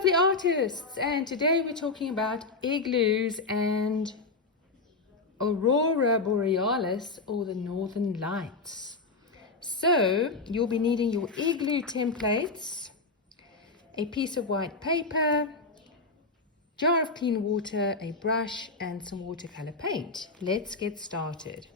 lovely artists, and today we're talking about igloos and aurora borealis, or the northern lights. So you'll be needing your igloo templates, a piece of white paper, jar of clean water, a brush and some watercolor paint. Let's get started.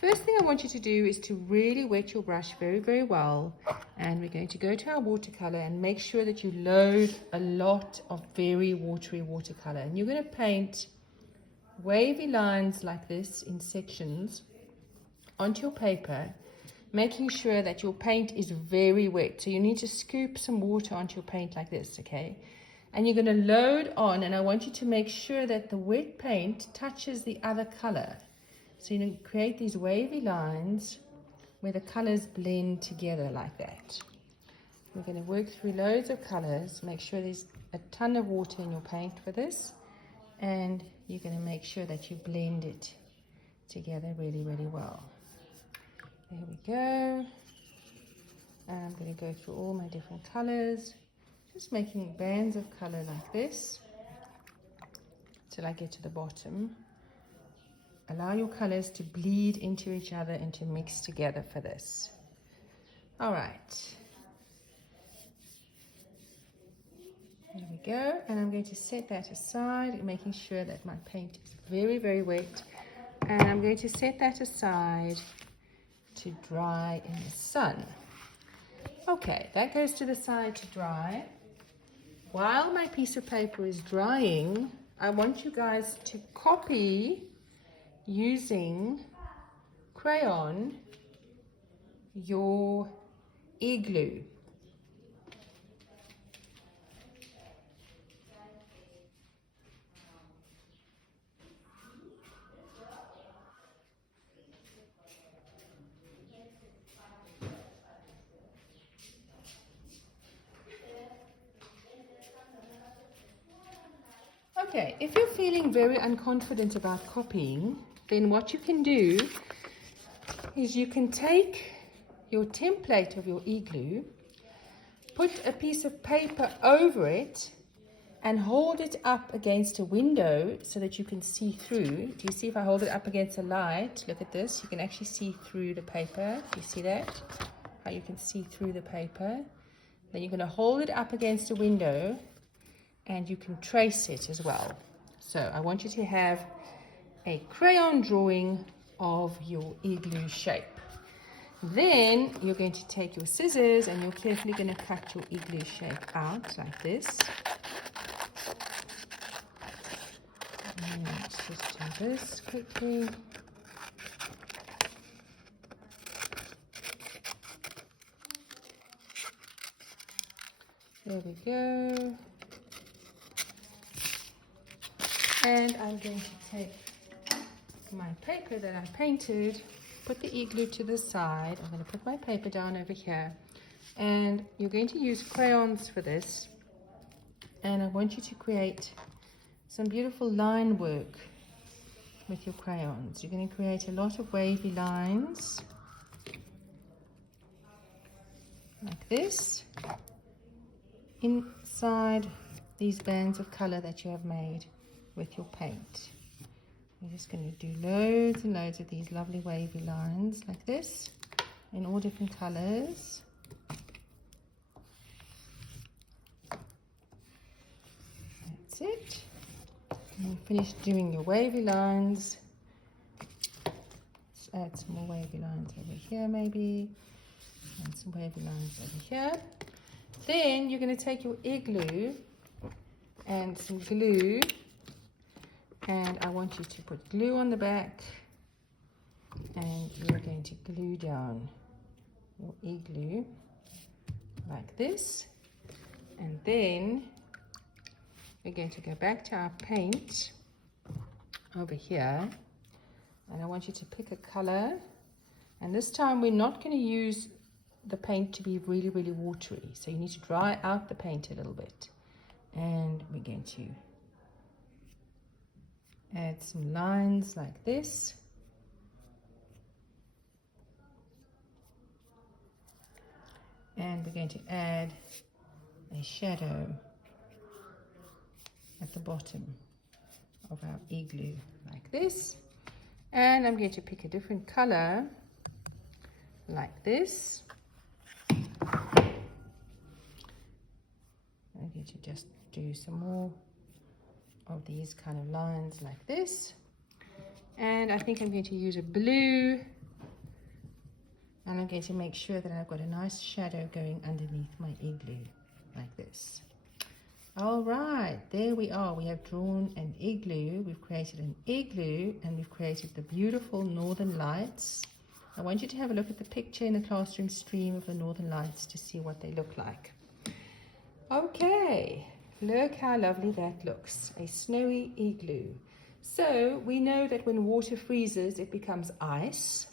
First thing I want you to do is to really wet your brush very well, and we're going to go to our watercolor and make sure that you load a lot of very watery watercolor, and you're going to paint wavy lines like this in sections onto your paper, making sure that your paint is very wet. So you need to scoop some water onto your paint like this, okay? And you're going to load on, and I want you to make sure that the wet paint touches the other color. So you create these wavy lines where the colors blend together like that. We're going to work through loads of colors. Make sure there's a ton of water in your paint for this, and you're going to make sure that you blend it together really well. There we go. And I'm going to go through all my different colors, just making bands of color like this till I get to the bottom. Allow your colors to bleed into each other and to mix together for this. All right. There we go. And I'm going to set that aside, making sure that my paint is very wet. And I'm going to set that aside to dry in the sun. Okay, that goes to the side to dry. While my piece of paper is drying, I want you guys to copy using crayon your igloo. Okay, if you're feeling very unconfident about copying, then what you can do is you can take your template of your igloo, put a piece of paper over it, and hold it up against a window so that you can see through. Do you see if I hold it up against a light? Look at this. You can actually see through the paper. Do you see that? How you can see through the paper. Then you're going to hold it up against a window, and you can trace it as well. So I want you to have a crayon drawing of your igloo shape. Then you're going to take your scissors and you're carefully going to cut your igloo shape out like this. And let's just do this quickly. There we go. And I'm going to take my paper that I painted, put the igloo to the side. I'm going to put my paper down over here, and you're going to use crayons for this, and I want you to create some beautiful line work with your crayons. You're going to create a lot of wavy lines like this inside these bands of color that you have made with your paint. We're just going to do loads and loads of these lovely wavy lines like this in all different colors. That's it. When you finish doing your wavy lines, let's add some more wavy lines over here maybe, and some wavy lines over here. Then you're going to take your igloo and some glue, and I want you to put glue on the back, and you're going to glue down your igloo like this. And then we're going to go back to our paint over here, and I want you to pick a color, and this time we're not going to use the paint to be really watery, so you need to dry out the paint a little bit. And we're going to add some lines like this. And we're going to add a shadow at the bottom of our igloo like this. And I'm going to pick a different color like this. I'm going to just do some more of these kind of lines like this. And I think I'm going to use a blue, and I'm going to make sure that I've got a nice shadow going underneath my igloo like this. All right, there we are. We have drawn an igloo. We've created an igloo, and we've created the beautiful northern lights. I want you to have a look at the picture in the classroom stream of the northern lights to see what they look like. Okay, look how lovely that looks. A snowy igloo. So we know that when water freezes, it becomes ice.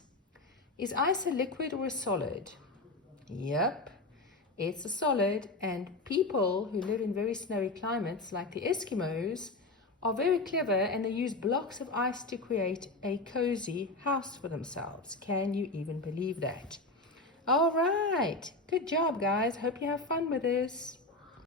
Is ice a liquid or a solid? Yep. It's a solid, and people who live in very snowy climates like the Eskimos are very clever, and they use blocks of ice to create a cozy house for themselves. Can you even believe that? All right, good job guys. Hope you have fun with this.